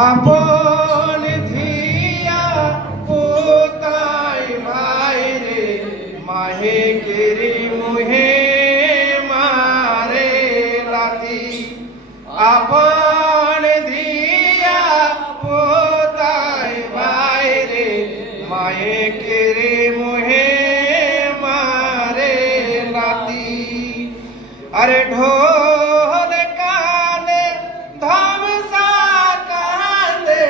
আপন ধিয়া পোতাই ভাইরে মাহে কেরি মুহে মারে লাতি আপন ধিয়া পোতাই ভাইরে মাহে কেরি মুহে মারে লাতি আরে ঢোল কানে ধামসা কানে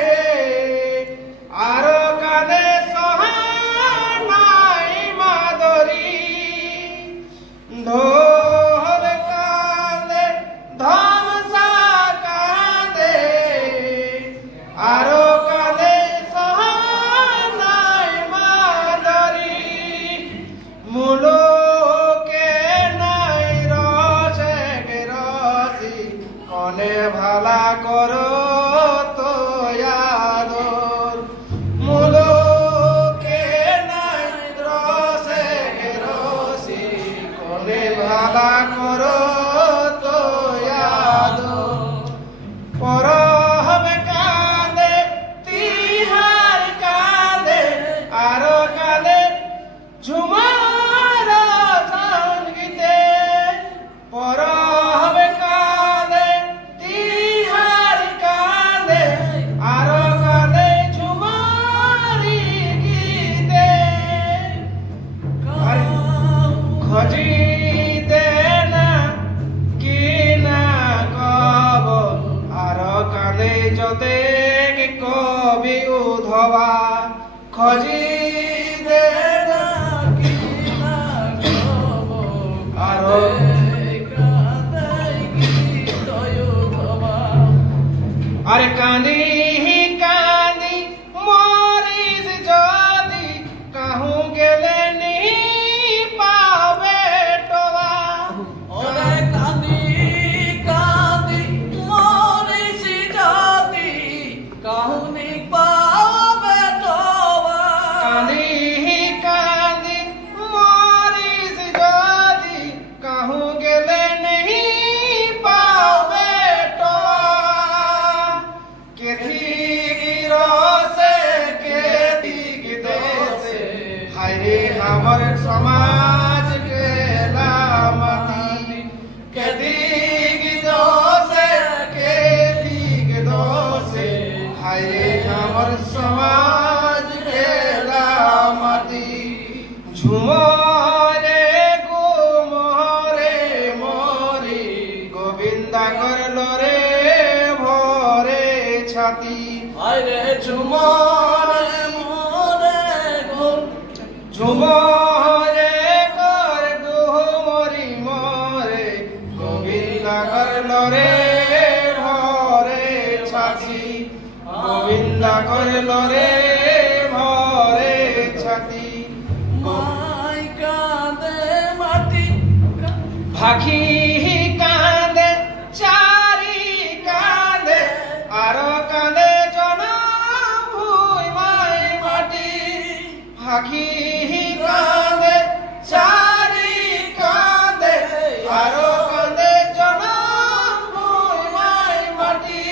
আরো কানে সহানাই মাদরি ঢোল কানে ধামসা কানে আরো কানে সহানাই মাদরি মুলো কনে ভালা করো তো আদর মুলোকে নাই রসে রসি কনে ভালা করো তো আদর পরব কাঁদে তিহার কাঁদে আরো কাঁদে ঝুমার সঙ্গীতে পরব খজি দেনা কিনা কব আর কানে যতে কবি উধবা খজি দেনা কিনা কব আর আরে কান্দি কান্দি মরিস যদি কাহু গেলে हमर समाज के लामती के दिग दोसे हाय रे हमर समाज के लामती झुमरे गो मोरे मोरी गोविंदा करलो रे भोरे छाती हाय रे झुमरे ঝুমরে কর দুমরি মরে গোবিন্দা করল রে ভরে ছাতি গোবিন্দা করল রে ভরে ছাতি মাই কাঁদে মাটি ভাখি কাঁদে চারি কাঁদে আরো কাঁদে জন ভুই মাই মাটি ভাখি কাঁদে চারি কাঁদে আরো কাঁদে জনম ভুই মাই মাটি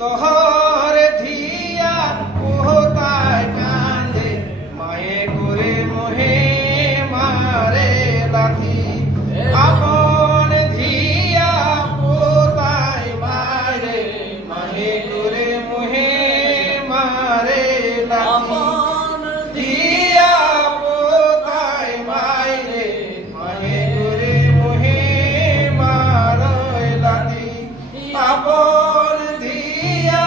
তোহর ধিয়া পোতায় কাঁদে মায়ে করে মোহে মারে লাথি আপন ধিয়া পোতায় মারে মায়ে করে মোহে মারে লাথি আপন ধিয়া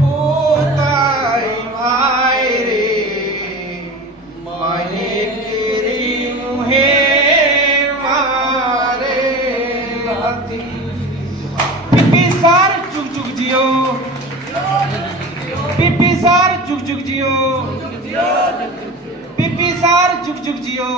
পোতাই ভাইরে মায়ে কেরি মুহে মারে লাথি পিপি সার চুক চুক জিও পিপি সার চুক চুক জিও পিপি সার চুক চুক জিও